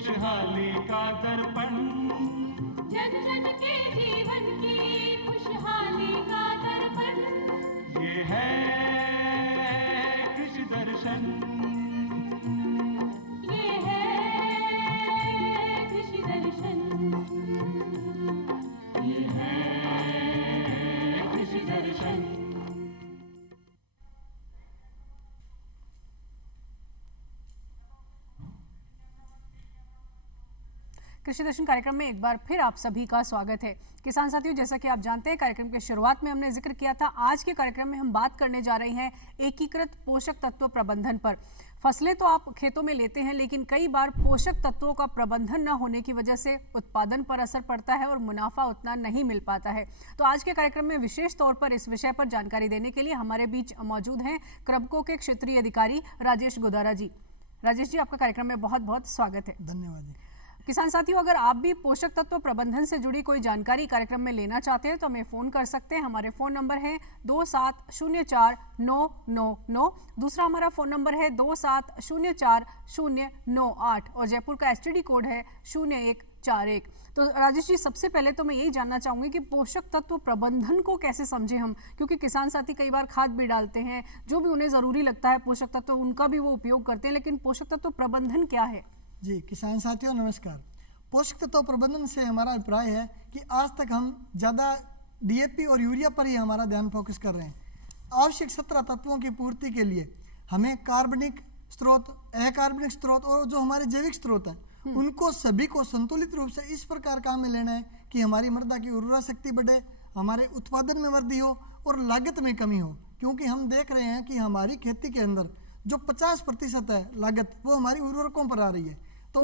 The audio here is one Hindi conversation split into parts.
खुशहाली का दर्पण, जन जन के जीवन की खुशहाली का दर्पण, ये है कृषि दर्शन, ये है कृषि दर्शन, ये है कृषि दर्शन। कृषि दर्शन कार्यक्रम में एक बार फिर आप सभी का स्वागत है। किसान साथियों, जैसा कि आप जानते हैं, कार्यक्रम के शुरुआत में हमने जिक्र किया था, आज के कार्यक्रम में हम बात करने जा रहे हैं एकीकृत पोषक तत्व प्रबंधन पर। फसलें तो आप खेतों में लेते हैं, लेकिन कई बार पोषक तत्वों का प्रबंधन न होने की वजह से उत्पादन पर असर पड़ता है और मुनाफा उतना नहीं मिल पाता है। तो आज के कार्यक्रम में विशेष तौर पर इस विषय पर जानकारी देने के लिए हमारे बीच मौजूद हैं क्रबको के क्षेत्रीय अधिकारी राजेश गोदारा जी। राजेश जी, आपका कार्यक्रम में बहुत बहुत स्वागत है। धन्यवाद जी। किसान साथियों, अगर आप भी पोषक तत्व प्रबंधन से जुड़ी कोई जानकारी कार्यक्रम में लेना चाहते हैं तो हमें फ़ोन कर सकते हैं। हमारे फ़ोन नंबर है 2704-999, दूसरा हमारा फ़ोन नंबर है 2704-098 और जयपुर का STD कोड है 0141। तो राजेश जी, सबसे पहले तो मैं यही जानना चाहूँगी कि पोषक तत्व प्रबंधन को कैसे समझें हम, क्योंकि किसान साथी कई बार खाद भी डालते हैं, जो भी उन्हें ज़रूरी लगता है पोषक तत्व उनका भी वो उपयोग करते हैं, लेकिन पोषक तत्व प्रबंधन क्या है? जी, किसान साथियों नमस्कार। पोषक तत्व प्रबंधन से हमारा अभिप्राय है कि आज तक हम ज़्यादा DAP और यूरिया पर ही हमारा ध्यान फोकस कर रहे हैं। आवश्यक 17 तत्वों की पूर्ति के लिए हमें कार्बनिक स्रोत, अकार्बनिक स्रोत और जो हमारे जैविक स्रोत हैं उनको सभी को संतुलित रूप से इस प्रकार काम में लेना है कि हमारी मृदा की उर्वरा शक्ति बढ़े, हमारे उत्पादन में वृद्धि हो और लागत में कमी हो। क्योंकि हम देख रहे हैं कि हमारी खेती के अंदर जो 50% है लागत, वो हमारी उर्वरकों पर आ रही है। तो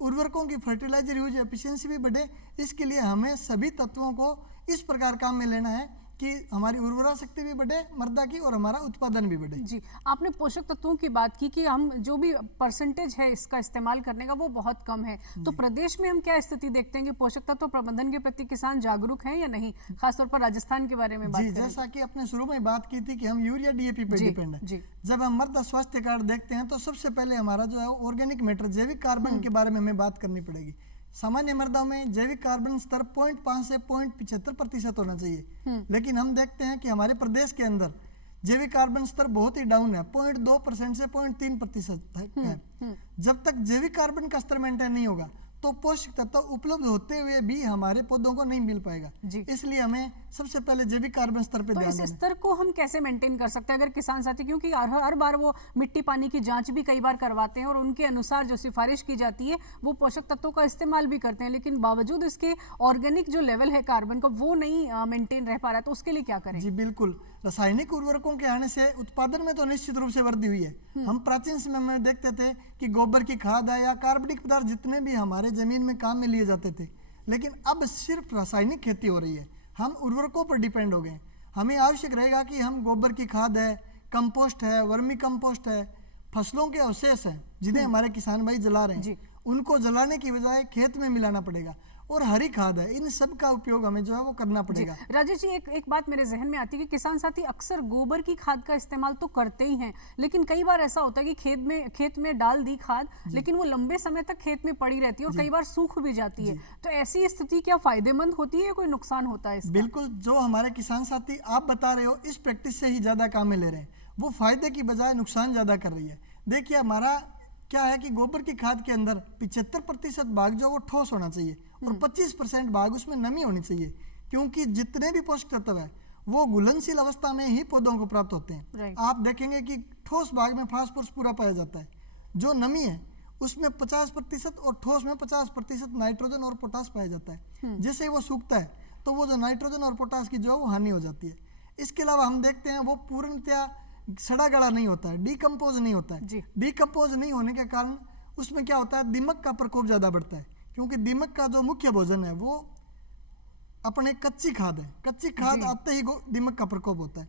उर्वरकों की फर्टिलाइजर यूज एफिशिएंसी भी बढ़े, इसके लिए हमें सभी तत्वों को इस प्रकार काम में लेना है कि हमारी उर्वरा शक्ति भी बढ़े मृदा की और हमारा उत्पादन भी बढ़े। जी, आपने पोषक तत्वों की बात की कि हम जो भी परसेंटेज है इसका इस्तेमाल करने का वो बहुत कम है, तो प्रदेश में हम क्या स्थिति देखते हैं कि पोषक तत्व प्रबंधन के प्रति किसान जागरूक हैं या नहीं, खासतौर पर राजस्थान के बारे में बात जी, जैसा कि आपने शुरू में बात की थी कि हम यूरिया DAP पे डिपेंड है। जब हम मृदा स्वास्थ्य कार्ड देखते हैं तो सबसे पहले हमारा जो है ऑर्गेनिक मैटर, जैविक कार्बन के बारे में हमें बात करनी पड़ेगी। सामान्य मृदा में जैविक कार्बन स्तर 0.5 से 0.75% होना चाहिए, लेकिन हम देखते हैं कि हमारे प्रदेश के अंदर जैविक कार्बन स्तर बहुत ही डाउन है, 0.2% से 0.3% है। जब तक जैविक कार्बन का स्तर मेंटेन नहीं होगा तो पोषक तत्व उपलब्ध होते हुए भी हमारे पौधों को नहीं मिल पाएगा। इसलिए हमें सबसे पहले जैविक कार्बन स्तर पे ध्यान देना है। इस स्तर को हम कैसे मेंटेन कर सकते हैं अगर किसान साथी, क्योंकि हर बार वो मिट्टी पानी की जांच भी कई बार करवाते हैं और उनके अनुसार जो सिफारिश की जाती है वो पोषक तत्वों का इस्तेमाल भी करते हैं, लेकिन बावजूद इसके ऑर्गेनिक जो लेवल है कार्बन का वो नहीं मेंटेन रह पा रहा है, तो उसके लिए क्या करें? जी बिल्कुल, रासायनिक उर्वरकों के आने से उत्पादन में तो निश्चित रूप से वृद्धि हुई है। हम प्राचीन समय में देखते थे कि गोबर की खाद है या कार्बनिक पदार्थ जितने भी हमारे जमीन में काम में लिए जाते थे, लेकिन अब सिर्फ रासायनिक खेती हो रही है, हम उर्वरकों पर डिपेंड हो गए। हमें आवश्यक रहेगा कि हम गोबर की खाद है, कंपोस्ट है, वर्मी कंपोस्ट है, फसलों के अवशेष हैं जिन्हें हमारे किसान भाई जला रहे हैं, उनको जलाने की बजाय खेत में मिलाना पड़ेगा, और हरी खाद है, इन सब का उपयोग हमें जो है वो करना पड़ेगा। राजेश जी, एक बात मेरे जहन में आती है कि किसान साथी अक्सर गोबर की खाद का इस्तेमाल तो करते ही हैं, लेकिन कई बार ऐसा होता है कि खेत में डाल दी खाद, लेकिन वो लंबे समय तक खेत में पड़ी रहती है और कई बार सूख भी जाती है, तो ऐसी स्थिति क्या फायदेमंद होती है या कोई नुकसान होता है इसका? बिल्कुल, जो हमारे किसान साथी आप बता रहे हो इस प्रैक्टिस से ही ज्यादा काम में ले रहे हैं, वो फायदे की बजाय नुकसान ज्यादा कर रही है। देखिए, हमारा क्या है कि गोबर की खाद के अंदर 75% भाग जो वो ठोस होना चाहिए और 25% भाग उसमें नमी होनी चाहिए, क्योंकि जितने भी पोषक तत्व है वो घुलनशील अवस्था में ही पौधों को प्राप्त होते हैं। आप देखेंगे कि ठोस भाग में फास्फोरस पूरा पाया जाता है, जो नमी है उसमें 50% और ठोस में 50% नाइट्रोजन और पोटास पाया जाता है। जैसे ही वो सूखता है तो वो जो नाइट्रोजन और पोटास की जो है वो हानि हो जाती है। इसके अलावा हम देखते हैं वो पूर्णतया सड़ा गला नहीं होता है, डिकम्पोज नहीं होता है। डिकम्पोज नहीं होने के कारण उसमें क्या होता है, दीमक का प्रकोप ज़्यादा बढ़ता है, क्योंकि दीमक का जो मुख्य भोजन है वो अपने कच्ची खाद है। कच्ची खाद आते ही दीमक का प्रकोप होता है।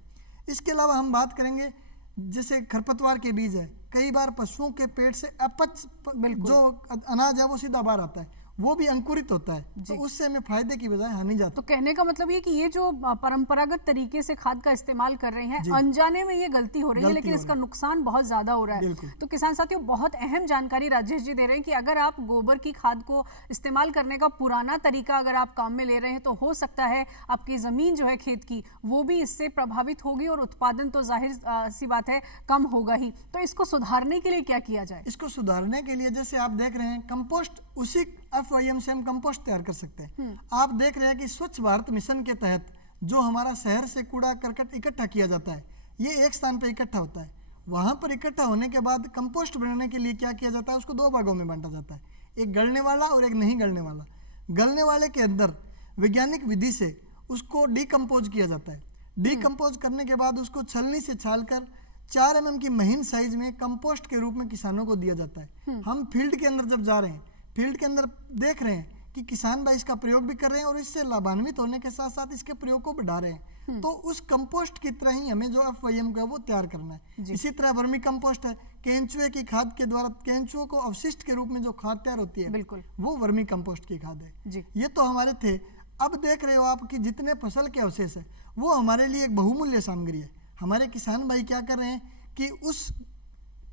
इसके अलावा हम बात करेंगे जैसे खरपतवार के बीज है, कई बार पशुओं के पेट से अपच जो अनाज है वो सीधा बाहर आता है, वो भी अंकुरित होता है, तो उससे हमें फायदे की बजाय हानि जाती तो कहने का मतलब ये कि ये जो परंपरागत तरीके से खाद का इस्तेमाल कर रहे हैं, अनजाने में ये गलती हो रही है, लेकिन इसका नुकसान बहुत ज्यादा हो रहा है। तो किसान साथियों, बहुत अहम जानकारी राजेश जी दे रहे हैं कि अगर आप गोबर की खाद को इस्तेमाल करने का पुराना तरीका अगर आप काम में ले रहे हैं, तो हो सकता है आपकी जमीन जो है खेत की, वो भी इससे प्रभावित होगी और उत्पादन तो जाहिर सी बात है कम होगा ही। तो इसको सुधारने के लिए क्या किया जाए? इसको सुधारने के लिए जैसे आप देख रहे हैं, कंपोस्ट, उसी FYM से हम कंपोस्ट तैयार कर सकते हैं। आप देख रहे हैं कि स्वच्छ भारत मिशन के तहत जो हमारा शहर से कूड़ा करकट इकट्ठा किया जाता है, ये एक स्थान पर इकट्ठा होता है। वहां पर इकट्ठा होने के बाद कंपोस्ट बनाने के लिए क्या किया जाता है, उसको 2 भागों में बांटा जाता है, एक गलने वाला और एक नहीं गलने वाला। गलने वाले के अंदर वैज्ञानिक विधि से उसको डिकम्पोज किया जाता है। डिकम्पोज करने के बाद उसको छलनी से छालकर 4 mm की महीन साइज में कंपोस्ट के रूप में किसानों को दिया जाता है। हम फील्ड के अंदर जब जा रहे हैं, फील्ड के अंदर देख रहे हैं कि किसान भाई इसका प्रयोग भी कर रहे हैं और इससे लाभान्वित होने के साथ साथ इसके प्रयोग को बढ़ा रहे हैं। तो उस कंपोस्ट की तरह ही हमें जो FYM का वो तैयार करना है। इसी तरह वर्मी कंपोस्ट है, केंचुए की खाद के द्वारा केंचुओं को अवशिष्ट के रूप में जो खाद तैयार होती है, बिल्कुल, वो वर्मी कंपोस्ट की खाद है। ये तो हमारे थे। अब देख रहे हो आप कि जितने फसल के अवशेष है, वो हमारे लिए एक बहुमूल्य सामग्री है। हमारे किसान भाई क्या कर रहे हैं कि उस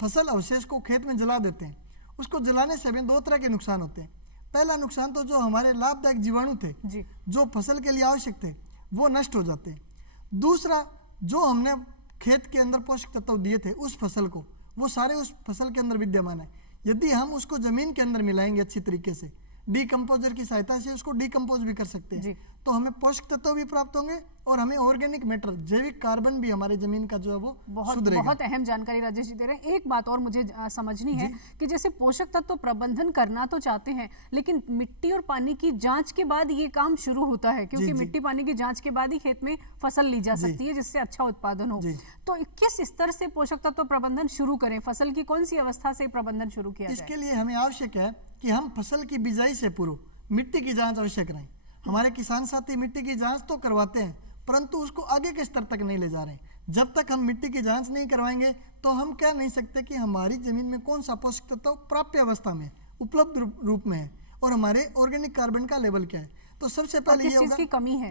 फसल अवशेष को खेत में जला देते हैं। उसको जलाने से हमें 2 तरह के नुकसान होते हैं। पहला नुकसान तो जो हमारे लाभदायक जीवाणु थे जो फसल के लिए आवश्यक थे, वो नष्ट हो जाते हैं। दूसरा, जो हमने खेत के अंदर पोषक तत्व दिए थे उस फसल को, वो सारे उस फसल के अंदर विद्यमान है। यदि हम उसको जमीन के अंदर मिलाएंगे अच्छी तरीके से, डीकम्पोजर की सहायता से उसको डीकम्पोज भी कर सकते हैं, तो हमें पोषक तत्व भी प्राप्त होंगे और हमें ऑर्गेनिक मैटर, जैविक कार्बन भी हमारे जमीन का जो है वो सुधरेगा। बहुत अहम जानकारी राजेश जी दे रहे हैं। एक बात और मुझे समझनी है कि जैसे पोषक तत्व प्रबंधन करना तो चाहते हैं, लेकिन मिट्टी और पानी की जांच के बाद ये काम शुरू होता है, क्योंकि मिट्टी पानी की जांच के बाद ही खेत में फसल ली जा सकती है जिससे अच्छा उत्पादन हो। तो किस स्तर से पोषक तत्व प्रबंधन शुरू करें? फसल की कौन सी अवस्था से प्रबंधन शुरू किया जाए? इसके लिए हमें आवश्यक है कि हम फसल की बिजाई से पूर्व मिट्टी की जांच अवश्य करें। हमारे किसान साथी मिट्टी की जांच तो करवाते हैं, परंतु उसको आगे के स्तर तक नहीं ले जा रहे हैं। जब तक हम मिट्टी की जांच नहीं करवाएंगे तो हम कह नहीं सकते कि हमारी जमीन में कौन सा पोषक तत्व प्राप्य अवस्था में, उपलब्ध रूप में है और हमारे ऑर्गेनिक कार्बन का लेवल क्या है। तो सबसे पहले ये होगा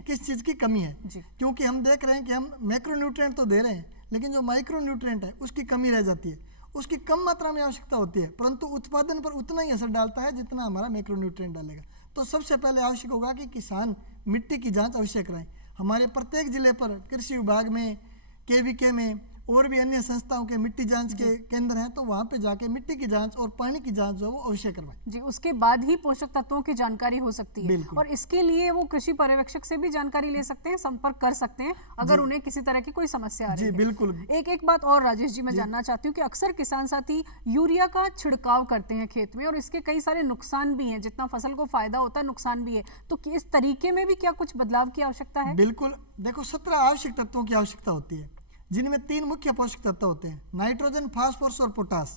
किस चीज की कमी है, क्योंकि हम देख रहे हैं कि हम मैक्रोन्यूट्रिएंट तो दे रहे हैं, लेकिन जो माइक्रोन्यूट्रिएंट है उसकी कमी रह जाती है। उसकी कम मात्रा में आवश्यकता होती है, परंतु उत्पादन पर उतना ही असर डालता है जितना हमारा मैक्रोन्यूट्रिएंट डालेगा। तो सबसे पहले आवश्यक होगा कि किसान मिट्टी की जांच अवश्य कराएं। हमारे प्रत्येक जिले पर कृषि विभाग में, KVK में और भी अन्य संस्थाओं के मिट्टी जांच के केंद्र हैं, तो वहां पे जाके मिट्टी की जांच और पानी की जांच जो वो अवश्य करवाएं। जी, उसके बाद ही पोषक तत्वों की जानकारी हो सकती है। और इसके लिए वो कृषि पर्यवेक्षक से भी जानकारी ले सकते हैं, संपर्क कर सकते हैं अगर उन्हें किसी तरह की कोई समस्या आ रही है। बिल्कुल। एक बात और राजेश जी मैं जानना चाहती हूँ कि अक्सर किसान साथी यूरिया का छिड़काव करते हैं खेत में और इसके कई सारे नुकसान भी हैं। जितना फसल को फायदा होता है, नुकसान भी है। तो इस तरीके में भी क्या कुछ बदलाव की आवश्यकता है? बिल्कुल। देखो, 17 आवश्यक तत्वों की आवश्यकता होती है, जिनमें 3 मुख्य पोषक तत्व होते हैं, नाइट्रोजन, फास्फोरस और पोटास।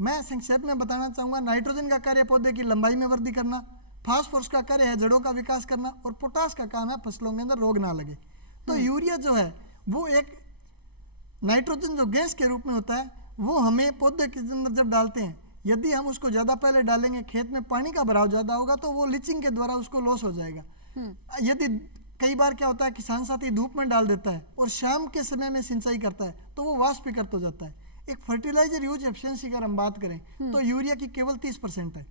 मैं संक्षेप में बताना चाहूंगा, नाइट्रोजन का कार्य पौधे की लंबाई में वृद्धि करना, फास्फोरस का कार्य है जड़ों का विकास करना और पोटास का काम है फसलों के अंदर रोग ना लगे। तो यूरिया जो है वो एक नाइट्रोजन जो गैस के रूप में होता है, वो हमें पौधे के अंदर जब डालते हैं, यदि हम उसको ज्यादा पहले डालेंगे, खेत में पानी का भराव ज्यादा होगा तो वो लीचिंग के द्वारा उसको लॉस हो जाएगा। यदि कई बार क्या होता है, किसान साथी धूप में डाल देता है और शाम के समय में सिंचाई करता है तो वो वाष्पीकृत हो जाता है। एक फर्टिलाइजर यूज एफिशिएंसी की अगर हम बात करें तो यूरिया की केवल 30% है।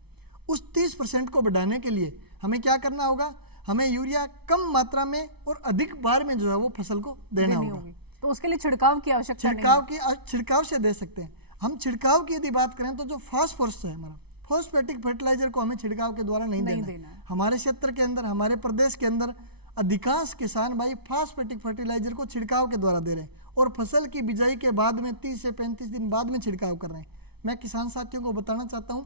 उस 30% को बढ़ाने के लिए हमें क्या करना होगा, हमें यूरिया कम मात्रा में और अधिक बार में जो है वो फसल को देना होगा। तो उसके लिए छिड़काव की आवश्यकता नहीं। छिड़काव से दे सकते हैं। हम छिड़काव की यदि बात करें तो जो फास्फोरस है, हमारा फॉस्फेटिक फर्टिलाइजर को हमें छिड़काव के द्वारा नहीं देना है। हमारे क्षेत्र के अंदर, हमारे प्रदेश के अंदर अधिकांश किसान भाई फास्फेटिक फर्टिलाइजर को छिड़काव के द्वारा दे रहे हैं और फसल की बिजाई के बाद में 30 से 35 दिन बाद में छिड़काव कर रहे हैं। मैं किसान साथियों को बताना चाहता हूं,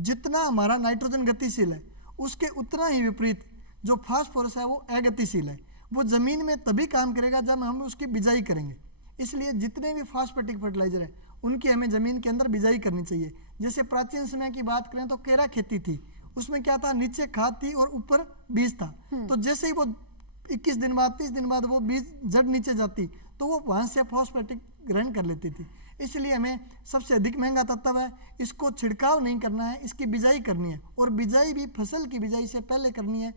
जितना हमारा नाइट्रोजन गतिशील है उसके उतना ही विपरीत जो फास्फोरस है वो अगतिशील है। वो जमीन में तभी काम करेगा जब हम उसकी बिजाई करेंगे। इसलिए जितने भी फास्फेटिक फर्टिलाइजर है उनकी हमें जमीन के अंदर बिजाई करनी चाहिए। जैसे प्राचीन समय की बात करें तो केरा खेती थी, उसमें क्या था, नीचे खाद थी और ऊपर बीज था। तो जैसे ही वो 21 दिन बाद 30 दिन बाद वो बीज जड़ नीचे जाती तो वो वहां से फॉस्फेटिक ग्रहण कर लेती थी। इसलिए हमें सबसे अधिक महंगा तत्व है, इसको छिड़काव नहीं करना है, इसकी बिजाई करनी है और बिजाई भी फसल की बिजाई से पहले करनी है।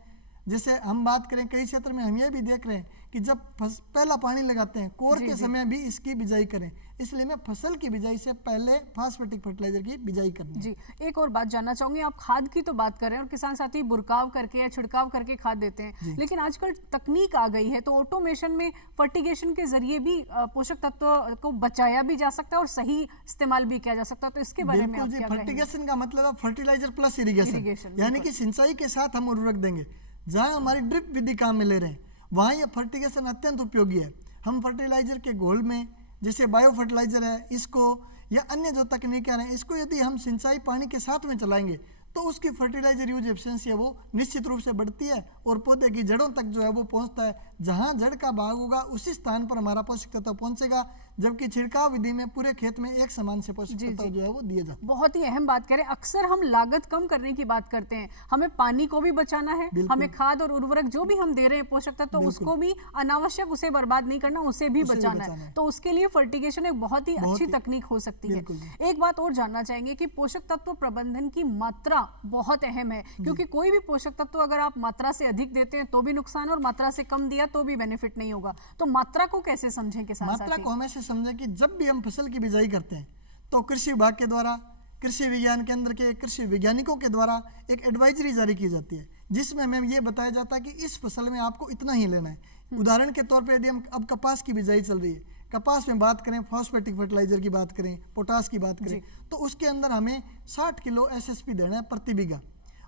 जैसे हम बात करें कई क्षेत्र में हम ये भी देख रहे हैं कि जब पहला पानी लगाते हैं कोर के समय भी इसकी बिजाई करें, इसलिए मैं फसल की बिजाई से पहले फास्फेटिक फर्टिलाइजर की बिजाई करनी है। जी, एक और बात जानना चाहूंगी, आप खाद की तो बात कर रहे हैं और किसान साथी बुरकाव करके या छिड़काव करके खाद देते हैं, लेकिन आजकल तकनीक आ गई है तो ऑटोमेशन में फर्टिगेशन के जरिए भी पोषक तत्व को बचाया भी जा सकता है और सही इस्तेमाल भी किया जा सकता है, तो इसके बारे में आप बिल्कुल जी, क्या कहेंगे? फर्टिगेशन का मतलब है फर्टिलाइजर प्लस इरिगेशन, यानी कि सिंचाई के साथ हम उर्वरक देंगे। जहाँ हमारी ड्रिप विधि काम में ले रहे हैं वहाँ ये फर्टिगेशन अत्यंत उपयोगी है। हम फर्टिलाइजर के घोल में जैसे बायो फर्टिलाइजर है इसको या अन्य जो तकनीकें हैं इसको यदि हम सिंचाई पानी के साथ में चलाएंगे तो उसकी फर्टिलाइजर यूज एफिशिएंसी है वो निश्चित रूप से बढ़ती है और पौधे की जड़ों तक जो है वो पहुंचता है। जहां जड़ का भाग होगा उसी स्थान पर हमारा पोषक तत्व पहुंचेगा, जबकि छिड़काव विधि में पूरे खेत में एक समान से पोषक तत्व जो है वो दिए जाते हैं। बहुत ही अहम बात करें, अक्सर हम लागत कम करने की बात करते हैं, हमें पानी को भी बचाना है, हमें खाद और उर्वरक जो भी हम दे रहे हैं पोषक तत्व तो उसको भी अनावश्यक उसे बर्बाद नहीं करना, उसे भी बचाना है। तो उसके लिए फर्टिगेशन एक बहुत ही अच्छी तकनीक हो सकती है। एक बात और जानना चाहेंगे कि पोषक तत्व प्रबंधन की मात्रा बहुत अहम है, क्योंकि कोई भी पोषक तत्व अगर आप मात्रा से अधिक देते हैं तो भी नुकसान और मात्रा से कम दिया तो भी बेनिफिट नहीं होगा। तो मात्रा को कैसे समझें किसान साथी? मात्रा को हमें समझें कि जब भी हम फसल की बिजाई करते हैं तो कृषि विभाग के द्वारा, कृषि विज्ञान केंद्र के कृषि वैज्ञानिकों के द्वारा एक एडवाइजरी जारी की जाती है जिसमें हमें ये बताया जाता है कि इस फसल में आपको इतना ही लेना है। उदाहरण के तौर पर यदि हम अब कपास की बिजाई चल रही है, कपास में बात करें, फॉस्फेटिक फर्टिलाइजर की बात करें, पोटास की बात करें, तो उसके अंदर हमें 60 किलो एसएसपी देना है प्रति बीघा,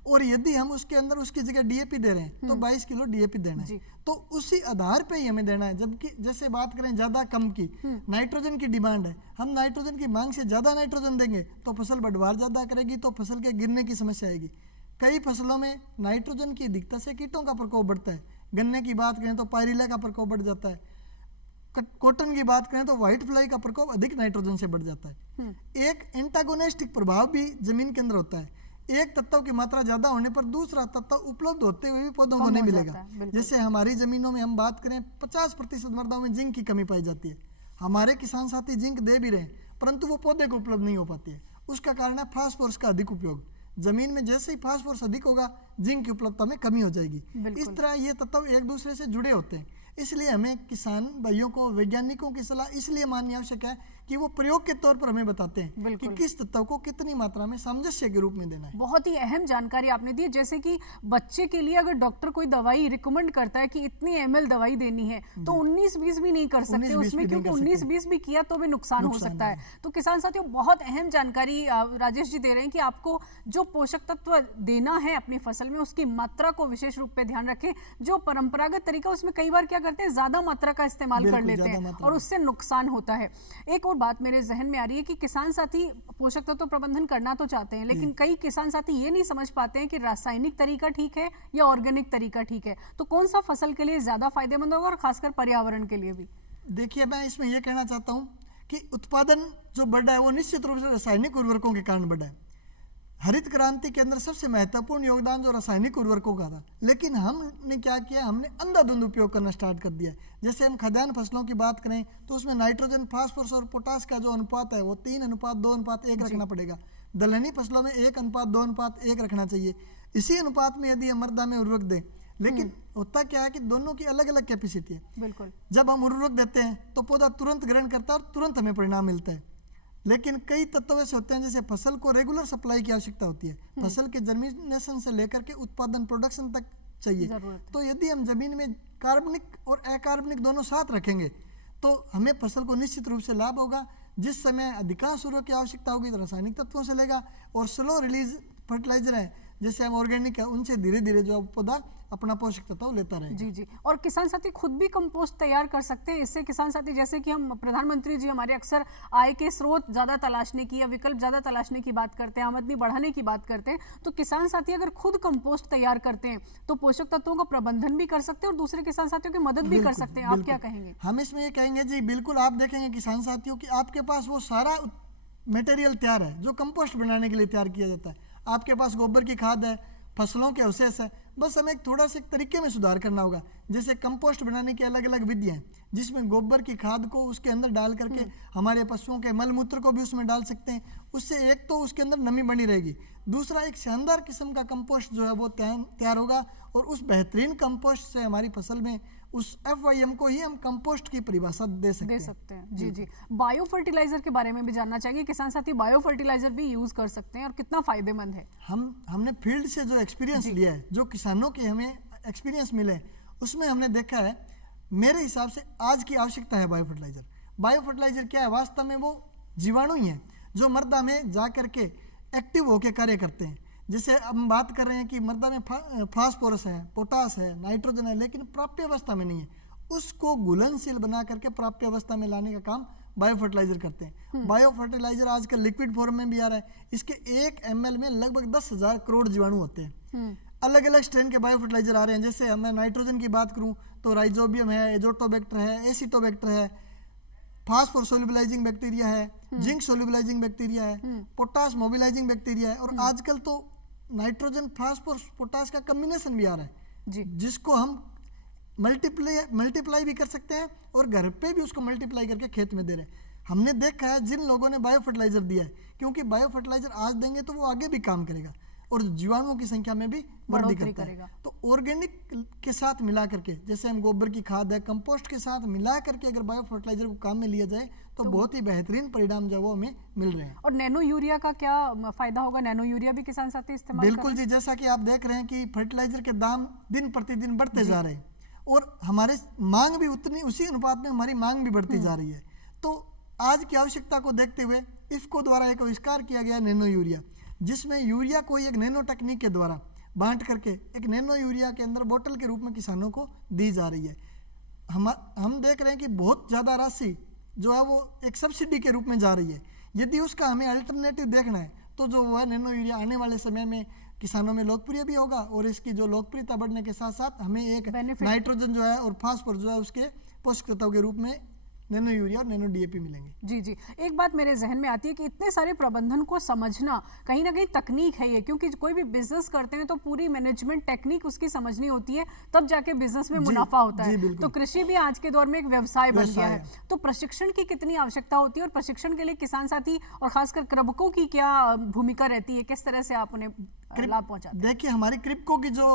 और यदि हम उसके अंदर उसकी जगह डीएपी दे रहे हैं तो 22 किलो डीएपी देना है। तो उसी आधार पे ही हमें देना है। जबकि जैसे बात करें ज्यादा कम की, नाइट्रोजन की डिमांड है, हम नाइट्रोजन की मांग से ज्यादा नाइट्रोजन देंगे तो फसल बढ़वार ज्यादा करेगी, तो फसल के गिरने की समस्या आएगी। कई फसलों में नाइट्रोजन की अधिकता से कीटों का प्रकोप बढ़ता है। गन्ने की बात करें तो पायरिला का प्रकोप बढ़ जाता है। कॉटन की बात करें तो व्हाइट फ्लाई का प्रकोप अधिक नाइट्रोजन से बढ़ जाता है। एक एंटागोनिस्टिक प्रभाव भी जमीन के अंदर होता है। एक तत्व की मात्रा ज्यादा होने पर दूसरा तत्व उपलब्ध होते हुए भी पौधों को नहीं मिलेगा। जैसे हमारी जमीनों में हम बात करें 50% मृदाओं में जिंक की कमी पाई जाती है। हमारे किसान साथी जिंक दे भी रहे हैं परंतु वो पौधे को उपलब्ध नहीं हो पाती है। उसका कारण है फास्फोरस का अधिक उपयोग। जमीन में जैसे ही फास्फोरस अधिक होगा जिंक की उपलब्धता में कमी हो जाएगी। इस तरह ये तत्व एक दूसरे से जुड़े होते हैं। इसलिए हमें किसान भाइयों को, वैज्ञानिकों की सलाह इसलिए माननी आवश्यक है कि वो प्रयोग के तौर पर हमें बताते हैं कि किस तत्व को कितनी मात्रा में सामंजस्य के रूप में देना है। बहुत ही अहम जानकारी आपने दी। जैसे कि बच्चे के लिए अगर डॉक्टर कोई दवाई रिकमेंड करता है कि इतनी ml दवाई देनी है तो 19-20 भी नहीं कर सकते उसमें, क्योंकि 19-20 भी किया तो भी नुकसान हो सकता है। तो किसान साथियों बहुत अहम जानकारी राजेश जी दे रहे हैं कि आपको जो पोषक तत्व देना है अपनी फसल में उसकी मात्रा को विशेष रूप से ध्यान रखें। जो परंपरागत तरीका उसमें कई बार क्या करते हैं ज्यादा मात्रा का इस्तेमाल कर लेते हैं और उससे नुकसान होता है। एक और बात मेरे जहन में आ रही है कि किसान साथी पोषक तत्व प्रबंधन करना तो चाहते हैं लेकिन कई किसान साथी ये नहीं समझ पाते हैं कि रासायनिक तरीका ठीक है या ऑर्गेनिक तरीका ठीक है। तो कौन सा फसल के लिए ज्यादा फायदेमंद होगा और खासकर पर्यावरण के लिए भी? देखिए, मैं इसमें यह कहना चाहता हूं कि उत्पादन जो बढ़ा है वो निश्चित रूप से रासायनिक उर्वरकों के कारण बढ़ा है। हरित क्रांति के अंदर सबसे महत्वपूर्ण योगदान जो रासायनिक उर्वरकों का था, लेकिन हमने क्या किया, हमने अंधाधुंध उपयोग करना स्टार्ट कर दिया। जैसे हम खाद्यान्न फसलों की बात करें तो उसमें नाइट्रोजन, फास्फोरस और पोटास का जो अनुपात है वो 3:2:1 रखना पड़ेगा। दलहनी फसलों में 1:2:1 रखना चाहिए। इसी अनुपात में यदि हम मृदा में उर्वरक दें, लेकिन होता क्या है कि दोनों की अलग अलग कैपेसिटी है। बिल्कुल, जब हम उर्वरक देते हैं तो पौधा तुरंत ग्रहण करता है और तुरंत हमें परिणाम मिलता है। लेकिन कई तत्व ऐसे होते हैं जैसे फसल को रेगुलर सप्लाई की आवश्यकता होती है, फसल के जर्मिनेशन से लेकर के उत्पादन प्रोडक्शन तक चाहिए। तो यदि हम जमीन में कार्बनिक और अकार्बनिक दोनों साथ रखेंगे तो हमें फसल को निश्चित रूप से लाभ होगा। जिस समय अधिकांश उर्वरक की आवश्यकता होगी तो रासायनिक तत्वों से लेगा, और स्लो रिलीज फर्टिलाइजर है जैसे हम ऑर्गेनिक है उनसे धीरे धीरे जो पौधा अपना पोषक तत्व लेता रहेगा। जी जी। और किसान साथी खुद भी कंपोस्ट तैयार कर सकते हैं। इससे किसान साथी, जैसे कि हम प्रधानमंत्री जी हमारे अक्सर आय के स्रोत ज्यादा तलाशने की या विकल्प ज्यादा तलाशने की बात करते हैं, आमदनी बढ़ाने की बात करते हैं, तो किसान साथी अगर खुद कंपोस्ट तैयार करते हैं तो पोषक तत्वों का प्रबंधन भी कर सकते हैं और दूसरे किसान साथियों की मदद भी कर सकते हैं। आप क्या कहेंगे? हम इसमें ये कहेंगे जी, बिल्कुल आप देखेंगे किसान साथियों कि आपके पास वो सारा मटेरियल तैयार है जो कंपोस्ट बनाने के लिए तैयार किया जाता है। आपके पास गोबर की खाद है, फसलों के अवशेष है, बस हमें एक थोड़ा सा एक तरीके में सुधार करना होगा। जैसे कंपोस्ट बनाने की अलग अलग विधियाँ हैं, जिसमें गोबर की खाद को उसके अंदर डाल करके हमारे पशुओं के मल मूत्र को भी उसमें डाल सकते हैं। उससे एक तो उसके अंदर नमी बनी रहेगी, दूसरा एक शानदार किस्म का कंपोस्ट जो है वो तैयार होगा, और उस बेहतरीन कंपोस्ट से हमारी फसल में उस FYM को ही हम कंपोस्ट की परिभाषा दे सकते हैं। जी जी। बायो फर्टिलाइजर के बारे में भी जानना चाहेंगे, किसान साथी बायो फर्टिलाइजर भी यूज कर सकते हैं और कितना फायदेमंद है? हमने फील्ड से जो एक्सपीरियंस लिया है, जो किसानों के हमें एक्सपीरियंस मिले, उसमें हमने देखा है, मेरे हिसाब से आज की आवश्यकता है बायो फर्टिलाइजर। बायो फर्टिलाइजर क्या है? वास्तव में वो जीवाणु ही है जो मृदा में जा करके एक्टिव होकर कार्य करते हैं। जैसे हम बात कर रहे हैं कि मृदा में फास्फोरस है, पोटास है, नाइट्रोजन है, लेकिन प्राप्य अवस्था में नहीं है, उसको घुलनशील बना करके प्राप्य अवस्था में लाने का काम बायो फर्टिलाइजर करते हैं। बायो फर्टिलाइजर आजकल लिक्विड फॉर्म में भी आ रहा है। इसके 1 ml में लगभग 10,000 करोड़ जीवाणु होते हैं। अलग अलग स्ट्रेन के बायो फर्टिलाइजर आ रहे हैं। जैसे मैं नाइट्रोजन की बात करूं तो राइजोबियम है, एजोटोबैक्टर है, एसिटोबैक्टर है, फास्फोर सोल्युबलाइजिंग बैक्टीरिया है, जिंक सोल्युबलाइजिंग बैक्टीरिया है, पोटास मोबिलाइजिंग बैक्टीरिया है, और आजकल तो नाइट्रोजन फास्फोर पोटास का कॉम्बिनेशन भी आ रहा है जी, जिसको हम मल्टीप्लाई भी कर सकते हैं और घर पे भी उसको मल्टीप्लाई करके खेत में दे रहे हैं। हमने देखा है जिन लोगों ने बायो फर्टिलाइजर दिया है, क्योंकि बायो फर्टिलाइजर आज देंगे तो वो आगे भी काम करेगा और जीवाणुओं की संख्या में भी वृद्धि करेगा। तो ऑर्गेनिक के साथ मिला करके, जैसे हम गोबर की खाद है, कंपोस्ट के साथ मिला करके अगर बायो फर्टिलाइजर को काम में लिया जाए तो बहुत ही बेहतरीन परिणाम जो वो हमें मिल रहे हैं। और नैनो यूरिया का क्या फायदा होगा? नैनो यूरिया भी किसान साथी इस्तेमाल बिल्कुल जी, जैसा कि आप देख रहे हैं कि फर्टिलाइजर के दाम दिन प्रतिदिन बढ़ते जा रहे हैं और हमारे मांग भी उसी अनुपात में हमारी मांग भी बढ़ती जा रही है। तो आज की आवश्यकता को देखते हुए इफ्को द्वारा एक आविष्कार किया गया नैनो यूरिया, जिसमें यूरिया को एक नैनो टेक्निक के द्वारा बांट करके एक नैनो यूरिया के अंदर बोतल के रूप में किसानों को दी जा रही है। हम देख रहे हैं कि बहुत ज़्यादा राशि जो है वो एक सब्सिडी के रूप में जा रही है। यदि उसका हमें अल्टरनेटिव देखना है तो जो वो है नैनो यूरिया आने वाले समय में किसानों में लोकप्रिय भी होगा और इसकी जो लोकप्रियता बढ़ने के साथ साथ हमें एक नाइट्रोजन जो है और फास्फोरस जो है उसके पोषक तत्व के रूप में नैनो यूरिया और नैनो DAP मिलेंगे। जी जी। एक बात मेरे जहन में आती है कि इतने सारे प्रबंधन को समझना कहीं ना कहीं तकनीक है ये, क्योंकि कोई भी बिजनेस करते हैं तो पूरी मैनेजमेंट टेक्निक उसकी समझनी होती है, तब जाके बिजनेस में मुनाफा होता है। तो कृषि भी आज के दौर में एक व्यवसाय बन गया है। तो प्रशिक्षण की कितनी आवश्यकता होती है और प्रशिक्षण के लिए किसान साथी और खासकर कृषकों की क्या भूमिका रहती है? किस तरह से आप उन्हें लाभ पहुंचाते हैं? देखिए, हमारी कृषकों की जो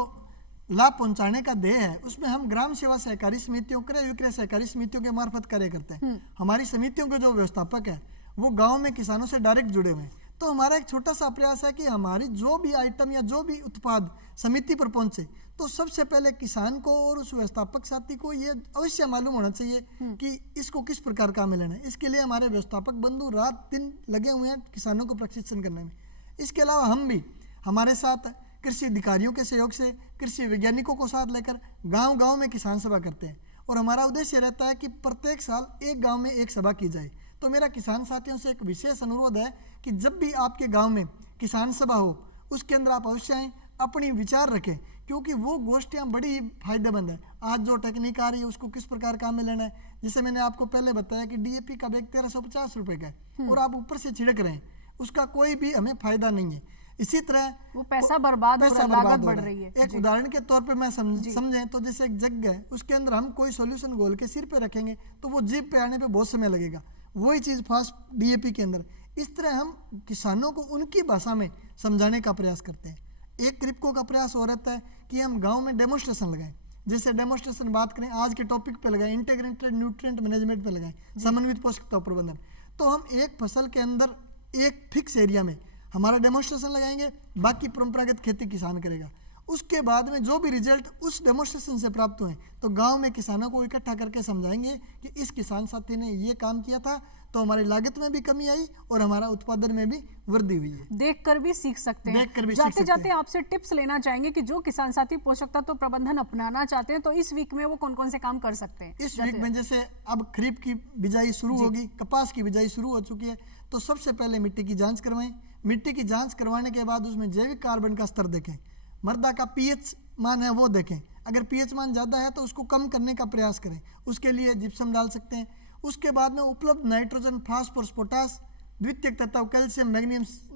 लाभ पहुंचाने का ध्येय है उसमें हम ग्राम सेवा सहकारी समितियों, क्रय विक्रय सहकारी समितियों के मार्फत कार्य करते हैं। हमारी समितियों के जो व्यवस्थापक है वो गांव में किसानों से डायरेक्ट जुड़े हुए हैं। तो हमारा एक छोटा सा प्रयास है कि हमारी जो भी आइटम या जो भी उत्पाद समिति पर पहुंचे तो सबसे पहले किसान को और उस व्यवस्थापक साथी को ये अवश्य मालूम होना चाहिए कि इसको किस प्रकार काम में लेना है। इसके लिए हमारे व्यवस्थापक बंधु रात दिन लगे हुए हैं किसानों को प्रशिक्षण करने में। इसके अलावा हम भी हमारे साथ कृषि अधिकारियों के सहयोग से कृषि वैज्ञानिकों को साथ लेकर गांव-गांव में किसान सभा करते हैं और हमारा उद्देश्य रहता है कि प्रत्येक साल एक गांव में एक सभा की जाए। तो मेरा किसान साथियों से एक विशेष अनुरोध है कि जब भी आपके गांव में किसान सभा हो उसके अंदर आप अवश्य आएँ, अपनी विचार रखें, क्योंकि वो गोष्ठियाँ बड़ी फायदेमंद है। आज जो टेक्निक आ रही है उसको किस प्रकार काम में लेना है, जैसे मैंने आपको पहले बताया कि DAP का बैग 1350 रुपये का है और आप ऊपर से छिड़क रहे हैं, उसका कोई भी हमें फायदा नहीं है। इसी तरह वो पैसा बर्बाद हो रहा है, लागत बढ़ रही है। एक उदाहरण के तौर पे मैं समझें तो जैसे एक जग है, उसके अंदर हम कोई सॉल्यूशन घोल के सिर पे रखेंगे तो वो जीभ पे आने पे बहुत समय लगेगा। वही चीज़ फास्ट DAP के अंदर इस तरह हम किसानों को उनकी भाषा में समझाने का प्रयास करते हैं। एक कृषकों का प्रयास हो रहता है कि हम गाँव में डेमोस्ट्रेशन लगाएं। जैसे डेमोस्ट्रेशन बात करें आज के टॉपिक पे लगाएं, इंटीग्रेटेड न्यूट्रिएंट मैनेजमेंट पे लगाएं, समन्वित पोषक तत्व प्रबंधन। तो हम एक फसल के अंदर एक फिक्स एरिया में हमारा डेमोस्ट्रेशन लगाएंगे, बाकी परंपरागत खेती किसान करेगा। उसके बाद में जो भी रिजल्ट उस डेमोस्ट्रेशन से प्राप्त हुए तो गांव में किसानों को इकट्ठा करके समझाएंगे कि इस किसान साथी ने ये काम किया था तो हमारी लागत में भी कमी आई और हमारा उत्पादन में भी वृद्धि हुई है। देखकर भी सीख सकते हैं। देखकर भी जाते जाते आपसे टिप्स लेना चाहेंगे कि जो किसान साथी पोषक तत्व प्रबंधन अपनाना चाहते हैं तो इस वीक में वो कौन कौन से काम कर सकते हैं? इस वीक में जैसे अब खरीफ की बिजाई शुरू होगी, कपास की बिजाई शुरू हो चुकी है, तो सबसे पहले मिट्टी की जांच करवाएं। मिट्टी की जांच करवाने के बाद उसमें जैविक कार्बन का स्तर देखें, मृदा का pH मान है वो देखें। अगर pH मान ज़्यादा है तो उसको कम करने का प्रयास करें, उसके लिए जिप्सम डाल सकते हैं। उसके बाद में उपलब्ध नाइट्रोजन, फास्फोरस, पोटास, द्वितीयक तत्व कैल्शियम,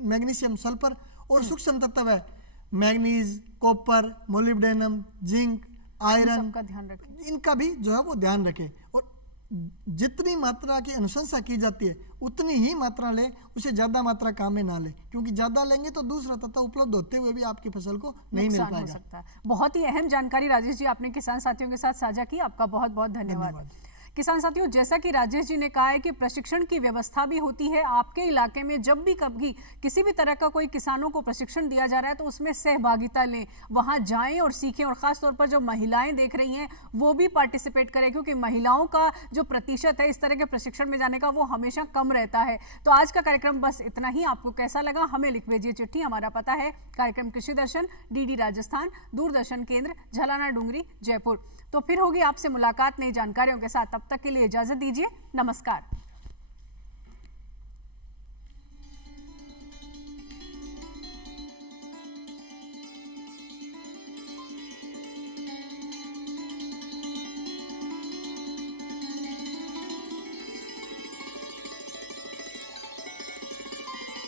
मैग्नीशियम, सल्फर और सूक्ष्म तत्व है manganese, copper, molybdenum, zinc, iron, सबका ध्यान रखें। इनका भी जो है वो ध्यान रखें। और जितनी मात्रा की अनुशंसा की जाती है उतनी ही मात्रा लें, उसे ज़्यादा मात्रा काम में ना लें, क्योंकि ज़्यादा लेंगे तो दूसरा तत्व उपलब्ध होते हुए भी आपकी फसल को नहीं मिल नुकसान हो पाएगा। सकता है। बहुत ही अहम जानकारी राजेश जी आपने किसान साथियों के साथ साझा की, आपका बहुत बहुत धन्यवाद। किसान साथियों, जैसा कि राजेश जी ने कहा है कि प्रशिक्षण की व्यवस्था भी होती है आपके इलाके में। जब भी कभी किसी भी तरह का कोई किसानों को प्रशिक्षण दिया जा रहा है तो उसमें सहभागिता लें, वहां जाएं और सीखें। और खास तौर पर जो महिलाएं देख रही हैं वो भी पार्टिसिपेट करें, क्योंकि महिलाओं का जो प्रतिशत है इस तरह के प्रशिक्षण में जाने का वो हमेशा कम रहता है। तो आज का कार्यक्रम बस इतना ही। आपको कैसा लगा हमें लिख भेजिए चिट्ठी। हमारा पता है कार्यक्रम कृषि दर्शन, DD राजस्थान, दूरदर्शन केंद्र, झलाना डूंगरी, जयपुर। तो फिर होगी आपसे मुलाकात नई जानकारियों के साथ। तब तक के लिए इजाजत दीजिए। नमस्कार।